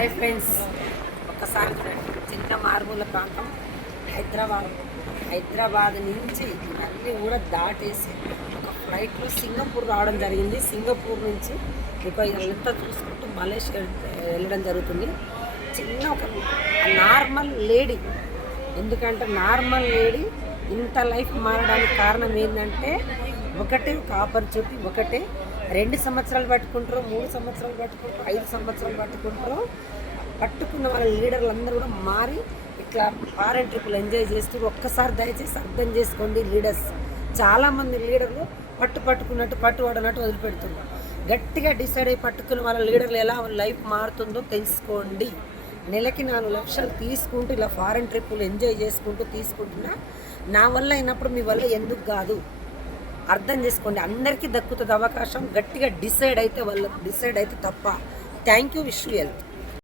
Hi friends, ఒక్కసారి చూడండి. చిన్న మారుమూల ప్రాంతం హైదరాబాద్ నుంచి ఇవన్నీ కూడా దాటేసి ఒక ఫ్లైట్లో సింగపూర్ రావడం జరిగింది. సింగపూర్ నుంచి మీకు ఇదంతా చూసుకుంటూ మలేషియా వెళ్ళడం జరుగుతుంది. చిన్న ఒక నార్మల్ లేడీ, ఎందుకంటే నార్మల్ లేడీ ఇంత లైఫ్ మారడానికి కారణం ఏంటంటే ఒకటే ఒక ఆపర్చునిటీ, ఒకటే 2 సంవత్సరాలు పట్టుకుంటారు, 3 సంవత్సరాలు పట్టుకుంటారు, 5 సంవత్సరాలు పట్టుకున్న వాళ్ళ లీడర్లు అందరూ కూడా మారి ఇట్లా ఫారెన్ ట్రిప్పులు ఎంజాయ్ చేస్తూ ఒక్కసారి దయచేసి అర్థం చేసుకోండి. లీడర్స్ చాలామంది లీడర్లు పట్టుకున్నట్టు పట్టుబడినట్టు వదిలిపెడుతున్నారు. గట్టిగా డిసైడ్ అయ్యి పట్టుకున్న వాళ్ళ లీడర్లు ఎలా లైఫ్ మారుతుందో తెలుసుకోండి. నెలకి 4 లక్షలు తీసుకుంటూ ఇలా ఫారెన్ ట్రిప్పులు ఎంజాయ్ చేసుకుంటూ తీసుకుంటున్నా. నా వల్ల అయినప్పుడు మీ వల్ల ఎందుకు కాదు అర్థం చేసుకోండి. అందరికీ దక్కుతుంది అవకాశం. గట్టిగా డిసైడ్ అయితే తప్ప. Thank you. Wish you health.